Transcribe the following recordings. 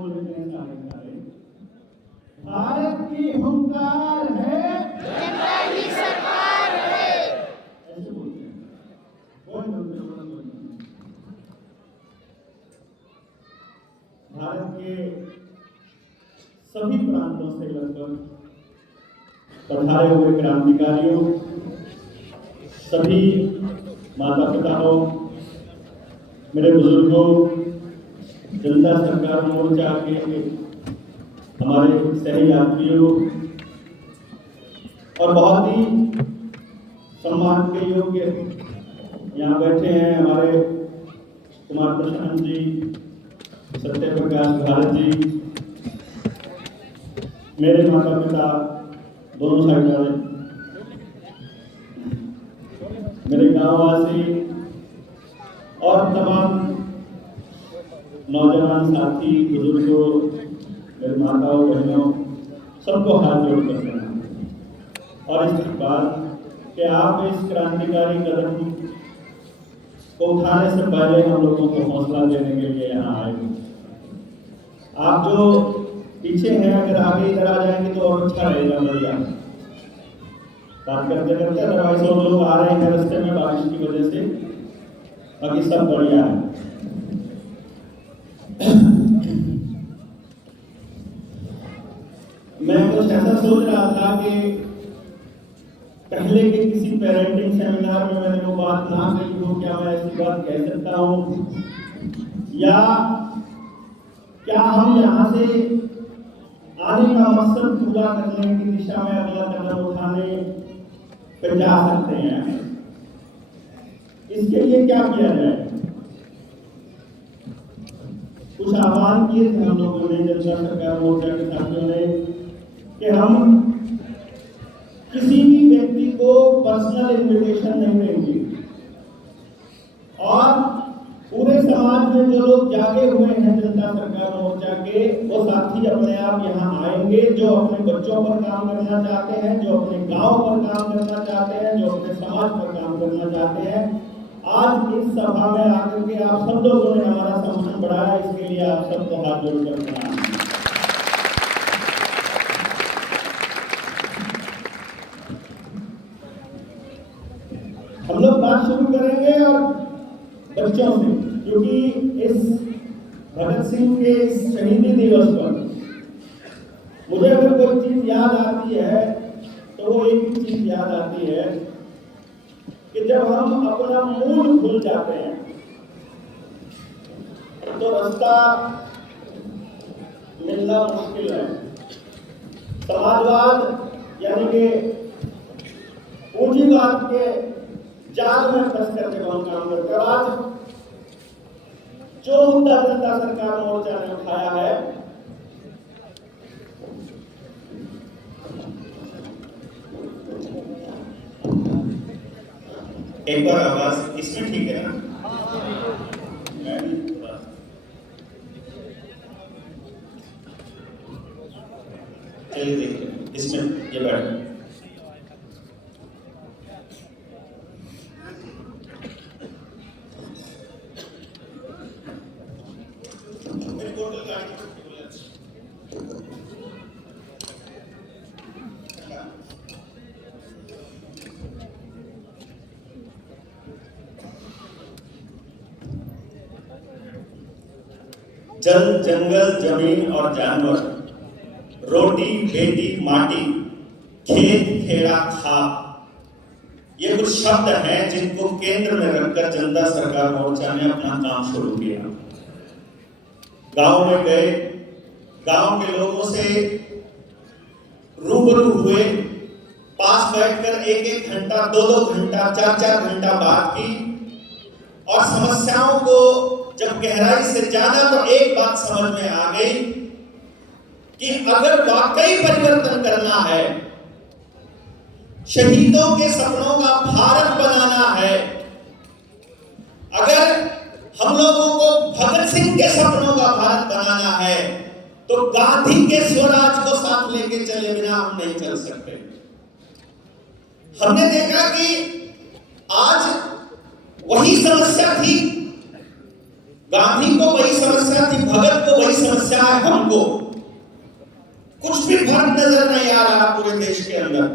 बोल देते हैं सारे सारे। भारत की हुंकार है, जनता ही सरकार है। ऐसे बोलते हैं। कौन बोलते हैं? भारत के सभी प्रांतों से लगभग पधारे हुए क्रांतिकारियों, सभी माता पिताओं, मेरे बुजुर्गों, जनता सरकार मोर्चा के हमारे सहयात्रियों और बहुत ही सम्मान के योग्य यहाँ बैठे हैं हमारे कुमार प्रशांत जी, सत्य प्रकाश भारत जी, मेरे माता पिता दोनों साइड वाले, मेरे गांववासी और तमाम नौजवान साथी, बुजुर्गों, मेरे माताओं बहनों, सबको हाथ जोड़कर प्रणाम। और इसके बाद कि आप इस क्रांतिकारी कदम को उठाने से पहले हम लोगों को हौसला देने के लिए यहाँ आए। आप जो पीछे हैं, अगर आगे इधर आ जाएंगे तो और अच्छा रहेगा, बढ़िया बात करते करते। अदरवाइज और लोग आ रहे हैं रास्ते में बारिश की वजह से, बाकी सब बढ़िया है। मैं कुछ ऐसा सोच रहा था कि पहले के किसी पेरेंटिंग सेमिनार में मैंने वो बात ना कही हो, क्या मैं ऐसी बात कह सकता हूँ, या क्या हम यहाँ से आने का मकसद पूरा करने की दिशा में अगला कदम उठाने पर जा सकते हैं। इसके लिए क्या किया जाए? कुछ आह्वान किए थे हम लोगों ने, जनता सरकार मोर्चा के साथियों ने, कि हम किसी भी व्यक्ति को पर्सनल इन्विटेशन नहीं देंगे और पूरे समाज में जो लोग जागे हुए हैं जनता सरकार मोर्चा के, वो साथी अपने आप यहाँ आएंगे, जो अपने बच्चों पर काम करना चाहते हैं, जो अपने गांव पर काम करना चाहते हैं, जो अपने समाज पर काम करना चाहते हैं। आज इस सभा में आकर के आप सब लोगों ने हमारा सम्मान बढ़ाया, इसके लिए आप सबको हाथ जोड़कर प्रणाम। हम लोग बात शुरू करेंगे और बच्चों से, क्योंकि इस भगत सिंह के इस शहीदी दिवस पर मुझे अगर कोई चीज याद आती है तो वो एक ही चीज याद आती है कि जब हम अपना मूल भूल जाते हैं तो रास्ता मिलना मुश्किल है। समाजवाद यानी कि पूंजीवाद के जाल में फंस करके हम काम करते हैं। आज जो मुद्दा जनता सरकार मोर्चा ने उठाया है, एक बार आवाज इसमें ठीक है ना? चलिए देखिए इसमें ये बैठ जल, जंगल, जमीन और जानवर, रोटी, बेटी, माटी, खेत, खेड़ा, खाप, ये कुछ शब्द हैं जिनको केंद्र में रखकर जनता सरकार मोर्चा ने अपना काम शुरू किया। गांव में गए, गांव के लोगों से रूबरू हुए, पास बैठकर 1-1 घंटा, 2-2 घंटा, 4-4 घंटा बात की और समस्याओं को जब गहराई से जाना तो एक बात समझ में आ गई कि अगर वाकई परिवर्तन करना है, शहीदों के सपनों का भारत बनाना है, अगर हम लोगों को भगत सिंह के सपनों का भारत बनाना है, तो गांधी के स्वराज को साथ लेके चले बिना हम नहीं चल सकते। हमने देखा कि आज वही समस्या थी, गांधी को वही समस्या थी, भगत को वही समस्या है हमको, कुछ भी फर्क नजर नहीं आ रहा पूरे देश के अंदर।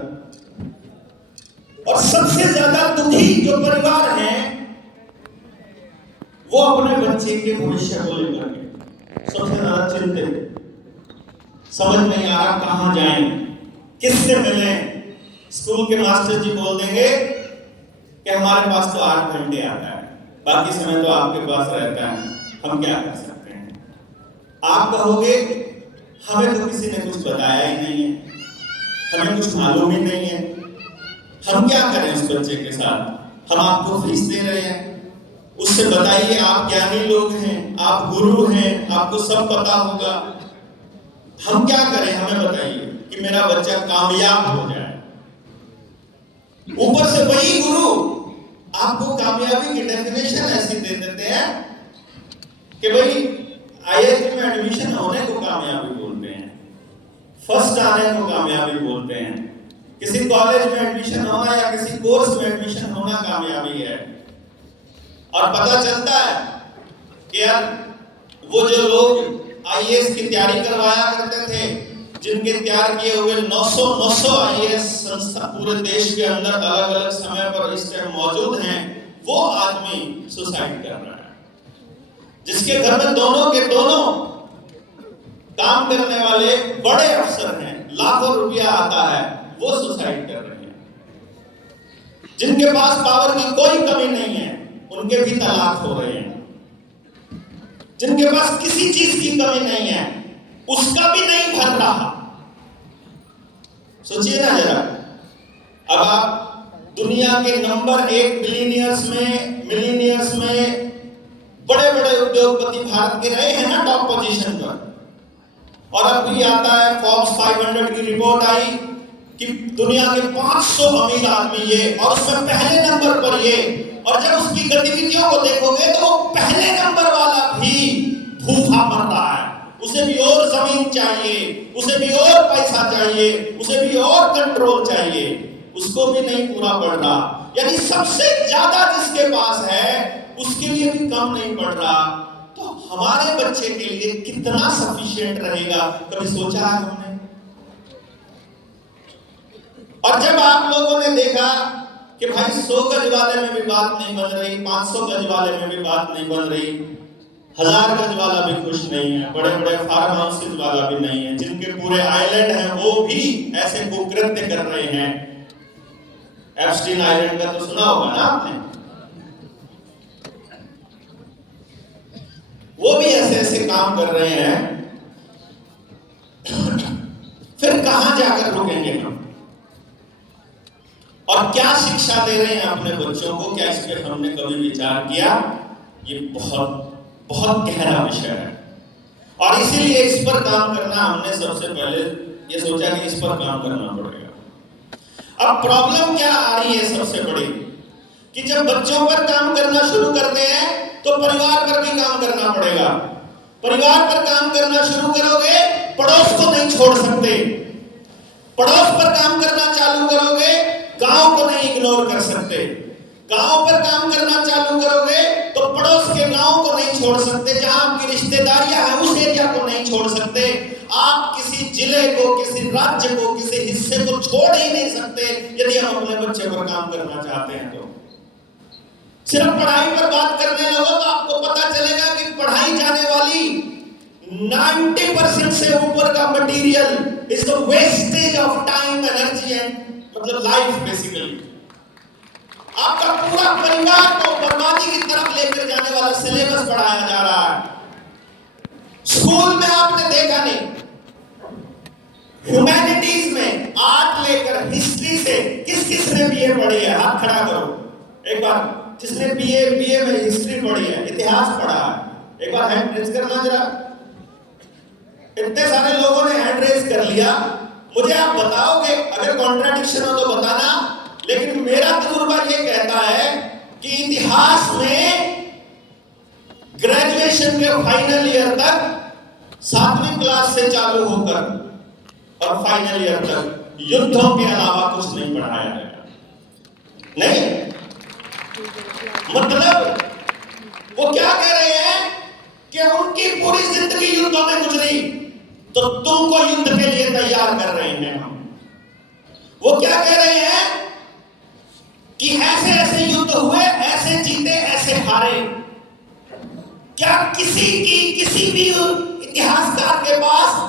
और सबसे ज्यादा दुखी जो परिवार हैं वो अपने बच्चे के भविष्य को लेकर के सबसे ज्यादा चिंतित, समझ नहीं आ रहा कहां जाएं, किससे मिलें। स्कूल के मास्टर जी बोल देंगे कि हमारे पास तो 8 घंटे आता है, बाकी समय तो आपके पास रहता है, हम क्या कर सकते हैं। आप कहोगे हमें तो किसी ने कुछ बताया ही नहीं है, हमें कुछ मालूम ही नहीं है, हम क्या करें उस बच्चे के साथ, हम आपको फीस दे रहे हैं, उससे बताइए, आप ज्ञानी लोग हैं, आप गुरु हैं, आपको सब पता होगा, हम क्या करें, हमें बताइए कि मेरा बच्चा कामयाब हो जाए। ऊपर से वही गुरु आपको कामयाबी की डेफिनेशन ऐसी दे देते हैं कि भाई आईआईटी में एडमिशन होने को कामयाबी बोलते हैं, फर्स्ट आने को कामयाबी बोलते हैं, किसी कॉलेज में एडमिशन होना या किसी कोर्स में एडमिशन होना कामयाबी है। और पता चलता है कि यार वो जो लोग आईएएस की तैयारी करवाया करते थे, जिनके तैयार किए हुए 900 आईएएस संस्था पूरे देश के अंदर अलग अलग समय पर इस टाइम मौजूद हैं, वो आदमी सुसाइड कर रहा है। जिसके घर में दोनों के दोनों काम करने वाले बड़े अफसर हैं, लाखों रुपया आता है, वो सुसाइड कर रहे हैं। जिनके पास पावर की कोई कमी नहीं है, उनके भी तलाक हो रहे हैं। जिनके पास किसी चीज की कमी नहीं है, उसका भी नहीं भर रहा। सोचिए ना जरा, अब आप दुनिया के नंबर 1 बिलियनियर्स में, मिलियनियर्स में बड़े बड़े उद्योगपति भारत के रहे हैं ना टॉप पोजीशन पर। और अब भी आता है फोर्ब्स 500 की रिपोर्ट आई कि दुनिया के 500 अमीर आदमी ये, और उसमें पहले नंबर पर ये। और जब उसकी गतिविधियों को देखोगे तो वो पहले नंबर वाला भी भूखा मर रहा है, उसे भी और जमीन चाहिए, उसे भी और पैसा चाहिए, उसे भी और कंट्रोल चाहिए, उसको भी नहीं पूरा पड़ रहा। यानी सबसे ज्यादा जिसके पास है उसके लिए भी कम नहीं पड़ रहा। तो हमारे बच्चे के लिए कितना सफिशिएंट रहेगा, कभी सोचा है हमने? और जब आप लोगों ने देखा कि भाई 100 गज वाले में भी बात नहीं बन रही, 500 गज वाले में भी बात नहीं बन रही, 1000 गज वाला भी खुश नहीं है, बड़े बड़े फार्म हाउसेज वाला भी नहीं है, जिनके पूरे आइलैंड हैं वो भी ऐसे कुकृत्य कर रहे हैं। एप्स्टीन आइलैंड का तो सुना होगा ना आपने, वो भी ऐसे ऐसे काम कर रहे हैं। फिर कहां जाकर रुकेंगे हम? और क्या शिक्षा दे रहे हैं अपने बच्चों को? क्या इस पर हमने कभी विचार किया? ये बहुत बहुत गहरा विषय है और इसीलिए इस पर काम करना, हमने सबसे पहले ये सोचा कि इस पर काम करना पड़ेगा। अब प्रॉब्लम क्या आ रही है सबसे बड़ी, कि जब बच्चों पर काम करना शुरू करते हैं तो परिवार पर भी काम करना पड़ेगा। परिवार पर काम करना शुरू करोगे, पड़ोस को नहीं छोड़ सकते। पड़ोस पर काम करना चालू करोगे, गांव को नहीं इग्नोर कर सकते। गांव पर काम करना चालू करोगे तो पड़ोस के गांव को नहीं छोड़ सकते, जहां आपकी रिश्तेदारियां हैं उस एरिया को नहीं छोड़ सकते। आप किसी जिले को, किसी राज्य को, किसी हिस्से को छोड़ ही नहीं सकते यदि हम अपने बच्चे पर काम करना चाहते हैं। तो सिर्फ पढ़ाई पर बात करने लगो तो आपको पता चलेगा कि पढ़ाई जाने वाली 90% से ऊपर का material is the wastage of time, energy and मतलब लाइफ। बेसिकली आपका पूरा परिवार को बर्बादी की तरफ लेकर जाने वाला सिलेबस पढ़ाया जा रहा है। स्कूल में आपने देखा नहीं, ह्यूमैनिटीज में आर्ट लेकर हिस्ट्री से किस किस ने बीए पढ़ी है? हाथ खड़ा करो एक बार, जिसने बीए में हिस्ट्री पढ़ी है, इतिहास पढ़ा है, एक बार हैंड रेज करना जरा। इतने सारे लोगों ने हैंड रेज कर लिया। मुझे आप बताओगे, अगर कॉन्ट्राडिक्शन हो तो बताना, लेकिन मेरा तजुर्बा ये कहता है कि इतिहास में ग्रेजुएशन के फाइनल ईयर तक 7वीं क्लास से चालू होकर और फाइनल ईयर तक युद्धों के अलावा कुछ नहीं पढ़ाया जाएगा। नहीं, मतलब वो क्या कह रहे हैं कि उनकी पूरी जिंदगी युद्धों में गुजरी, तो तुमको युद्ध के लिए तैयार कर रहे हैं हम। वो क्या कह रहे हैं कि ऐसे ऐसे युद्ध हुए, ऐसे जीते, ऐसे हारे। क्या किसी भी इतिहासकार के पास,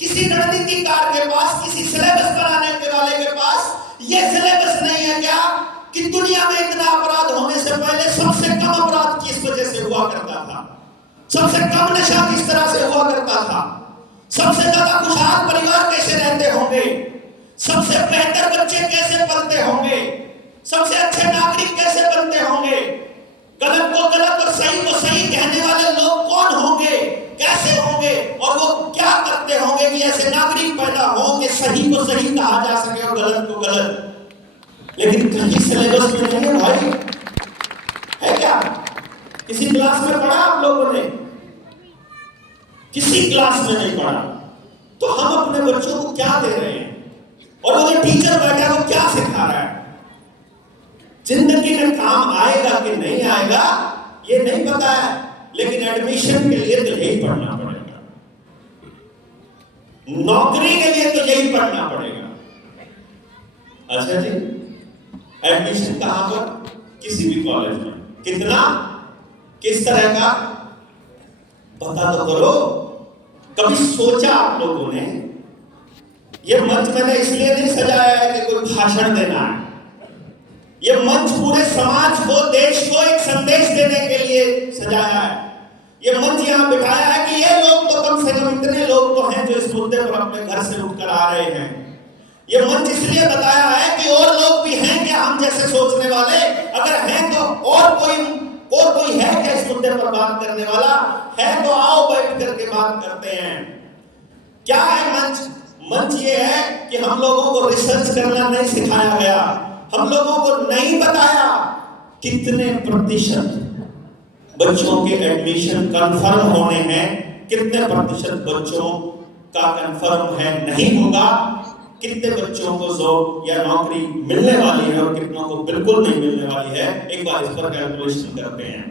किसी रणनीतिकार के पास, किसी सिलेबस बनाने के वाले के पास ये सिलेबस नहीं है क्या कि दुनिया में इतना अपराध होने से पहले सबसे कम अपराध किस वजह से हुआ करता था, सबसे कम नशा किस तरह से हुआ करता था, सबसे ज्यादा खुशहाल परिवार कैसे रहते होंगे, सबसे बेहतर बच्चे कैसे पलते होंगे, सबसे अच्छे नागरिक कैसे बनते होंगे, गलत को गलत और सही को सही कहने वाले लोग कौन होंगे, कैसे होंगे, और वो क्या करते होंगे कि ऐसे नागरिक पैदा हो कि सही को सही कहा जा सके और गलत को गलत। लेकिन कहीं सिलेबस में नहीं है भाई, है क्या? किसी क्लास में पढ़ा आप लोगों ने? किसी क्लास में नहीं पढ़ा। तो हम अपने बच्चों को क्या दे रहे हैं, और वो जो टीचर बैठा है वो क्या सिखा रहा है? जिंदगी में काम आएगा कि नहीं आएगा ये नहीं पता है, लेकिन एडमिशन के लिए तो यही पढ़ना पड़ेगा, नौकरी के लिए तो यही पढ़ना पड़ेगा। अच्छा जी, एडमिशन कहां पर? किसी भी कॉलेज में। कितना, किस तरह का, पता तो करो। कभी सोचा आप लोगों ने? ये मंच मैंने इसलिए नहीं सजाया है कि कोई भाषण देना है, ये मंच पूरे समाज को, देश को एक संदेश देने के लिए सजाया है। ये मंच यहाँ बिठाया है कि ये लोग तो कम से कम इतने लोग तो हैं जो इस मुद्दे पर अपने घर से उठकर आ रहे हैं। ये मंच इसलिए बताया है कि और लोग भी हैं क्या हम जैसे सोचने वाले? अगर हैं तो और कोई है क्या इस मुद्दे पर बात करने वाला? है तो आओ बैठ करके बात करते हैं। क्या है मंच? मंच ये है कि हम लोगों को रिसर्च करना नहीं सिखाया गया, हम लोगों को नहीं बताया कितने प्रतिशत बच्चों के एडमिशन कंफर्म होने हैं, कितने प्रतिशत बच्चों का कंफर्म है नहीं होगा, कितने बच्चों को जॉब या नौकरी मिलने वाली है और कितनों को बिल्कुल नहीं मिलने वाली है। एक बार इस पर कैलकुलेशन करते हैं।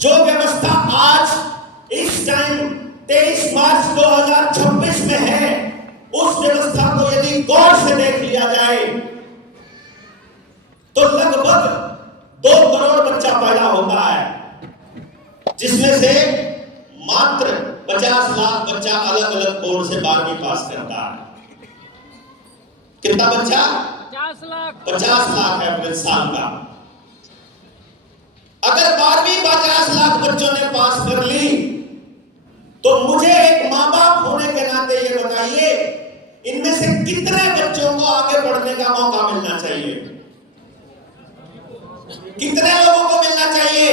जो व्यवस्था आज इस टाइम 23 मार्च 2026 में है, उस व्यवस्था को यदि गौर से देख लिया जाए तो लगभग 2 करोड़ बच्चा पैदा होता है, जिसमें से मात्र 50 लाख बच्चा अलग अलग बोर्ड से 12वीं पास करता है। कितना बच्चा? 50 लाख एवरेज साल का। अगर 12वीं 50 लाख बच्चों ने पास कर ली तो मुझे एक मां बाप होने के नाते ये बताइए, इनमें से कितने बच्चों को आगे बढ़ने का मौका मिलना चाहिए? कितने लोगों को मिलना चाहिए?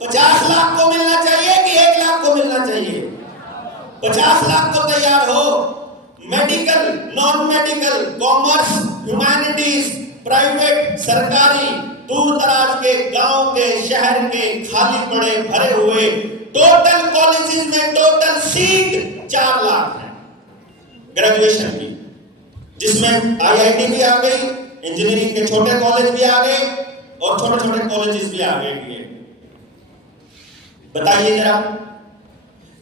50 लाख को मिलना चाहिए कि 1 लाख को मिलना चाहिए? 50 लाख को तैयार हो। Medical, non medical, commerce, humanities, private, सरकारी, दूर दराज के, गांव के, शहर के, खाली पड़े भरे हुए टोटल कॉलेजेस में टोटल सीट 4 लाख है ग्रेजुएशन की, जिसमें आईआईटी भी आ गई, इंजीनियरिंग के छोटे कॉलेज भी आ गए और छोटे छोटे कॉलेजेस भी आ गए। बताइए जरा,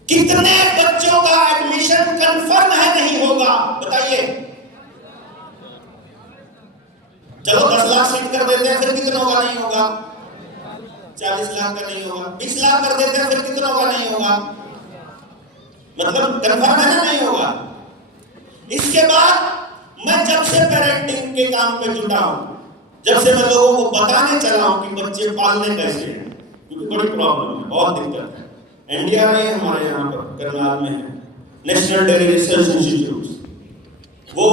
कितने बच्चों का एडमिशन कंफर्म है नहीं होगा? बताइए। चलो 10 लाख सीट कर देते हैं, फिर कितनों का नहीं होगा? 40 लाख का नहीं होगा। 20 लाख कर देते हैं, फिर कितनों का नहीं होगा? मतलब कंफर्म है ना, नहीं होगा। इसके बाद मैं जब से पेरेंटिंग के काम पे जुटा हूं, जब से मैं लोगों को बताने चला हूं कि बच्चे पालने कैसे हैं, क्योंकि बड़ी प्रॉब्लम है, बहुत दिक्कत है। इंडिया में हमारे यहाँ पर करनाल में है नेशनल डेयरी रिसर्च इंस्टीट्यूट, वो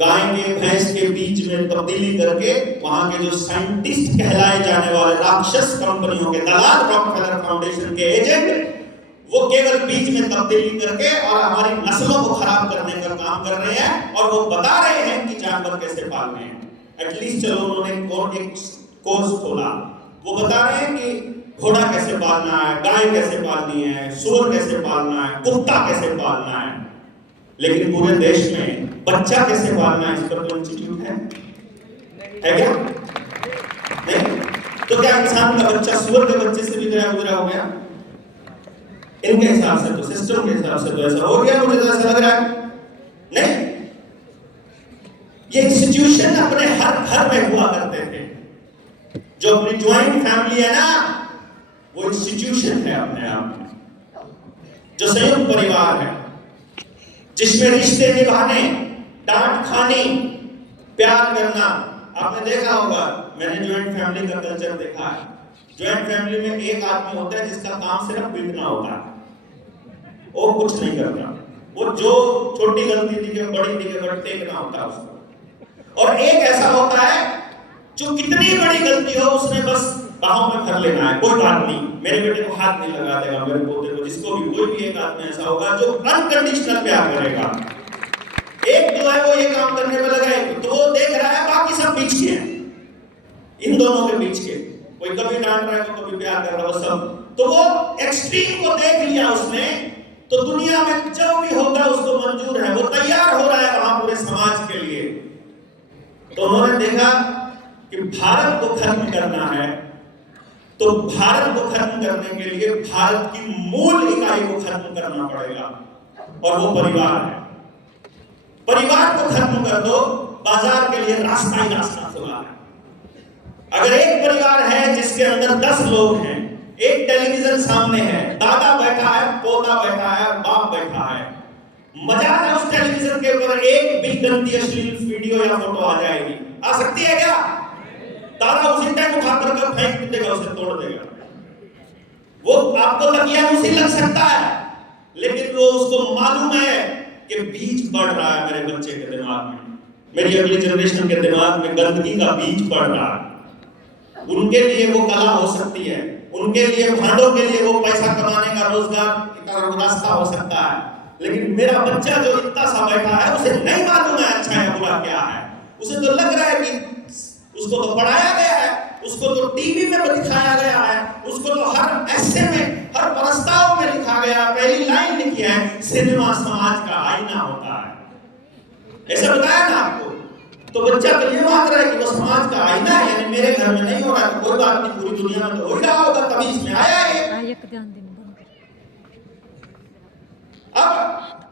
गाय के भैंस के बीज में तब्दीली करके वहां के जो साइंटिस्ट कहलाए जाने वाले राक्षस कंपनियों के दलाल, रॉकफेलर फाउंडेशन के एजेंट, वो केवल बीज में तब्दीली करके और हमारी नस्लों को खराब करने का काम कर रहे हैं, और वो बता रहे हैं कि जानवर कैसे पालने हैं। एटलीस्ट चलो उन्होंने एक कोर्स खोला, वो बता रहे हैं कि घोड़ा कैसे पालना है, गाय कैसे पालनी है, सूअर कैसे पालना है, कुत्ता कैसे पालना है। लेकिन पूरे देश में बच्चा कैसे पालना है, इस पर कोई इंस्टीट्यूट है क्या? नहीं। तो क्या इंसान का बच्चा सूअर के बच्चे से भी गुजरा हो गया? इनके हिसाब से तो, सिस्टम के हिसाब से तो ऐसा हो गया, मुझे तो ऐसा लग रहा है। नहीं, ये इंस्टीट्यूशन अपने हर घर में हुआ करते थे। जो अपनी ज्वाइंट फैमिली है ना, वो इंस्टीट्यूशन है अपने आप में। जो संयुक्त परिवार है, जिसमें रिश्ते निभाने, डांट खानी, प्यार करना। आपने देखा होगा, मैंने ज्वाइंट फैमिली का कल्चर देखा है। ज्वाइंट फैमिली में एक आदमी होता है जिसका काम सिर्फ पीटना होता है, वो कुछ नहीं करता। वो जो छोटी गलती दिखे, बड़ी दिखे, बट टेकना होता है उसको। और एक ऐसा होता है जो कितनी बड़ी गलती हो उसने बस बाहों में भर लेना है, कोई बात नहीं, मेरे बेटे को हाथ नहीं लगा देगा, मेरे पोते को, जिसको भी, कोई भी एक आदमी ऐसा होगा जो अनकंडीशनल प्यार करेगा। एक जो है वो ये काम करने में लगा है, तो वो देख रहा है बाकी सब बीच के हैं, इन दोनों के बीच के, कोई कभी डांट रहा है, तो कभी प्यार कर रहा है, सब। तो वो एक्सट्रीम को देख लिया उसने, तो दुनिया में जो भी होगा उसको मंजूर है, वो तैयार हो रहा है वहां पूरे समाज के लिए। तो उन्होंने देखा कि भारत को खत्म करना है, तो भारत को खत्म करने के लिए भारत की मूल इकाई को खत्म करना पड़ेगा, और वो परिवार है। परिवार को खत्म कर दो, बाजार के लिए रास्ता ही रास्ता खुला है। अगर एक परिवार है जिसके अंदर 10 लोग हैं, एक टेलीविजन सामने है, दादा बैठा है, पोता बैठा है, बाप बैठा है, मजाक है उस टेलीविजन के ऊपर एक भी गंदी अश्लील वीडियो या फोटो आ जाएगी, आ सकती है क्या? दादा उसी टाइम उठाकर फेंक देगा, उसे तोड़ देगा। वो आपको तकिया उसी लग सकता है, लेकिन वो उसको मालूम है कि बीज पड़ रहा है मेरे बच्चे के दिमाग में, मेरी अगली जनरेशन के दिमाग में गंदगी का बीज पड़ रहा है। उनके लिए वो कला हो सकती है, उनके लिए भांडों के लिए वो पैसा कमाने का रोजगार का रास्ता हो सकता है, लेकिन मेरा बच्चा जो इतना सा बैठा है उसे नहीं मालूम है अच्छा है बुरा क्या है। उसे तो लग रहा है कि उसको तो पढ़ाया गया है, उसको तो टीवी में दिखाया गया है, उसको तो हर ऐसे में, हर प्रस्ताव में लिखा गया, पहली लाइन लिखी है, सिनेमा समाज का आईना होता है, ऐसा बताया ना आपको। तो बच्चा तो ये मान रहा है कि वो समाज का आईना है, यानी मेरे घर में नहीं हो रहा है तो कोई बात नहीं, पूरी दुनिया में तो हो ही रहा होगा, तभी इसमें आया है। अब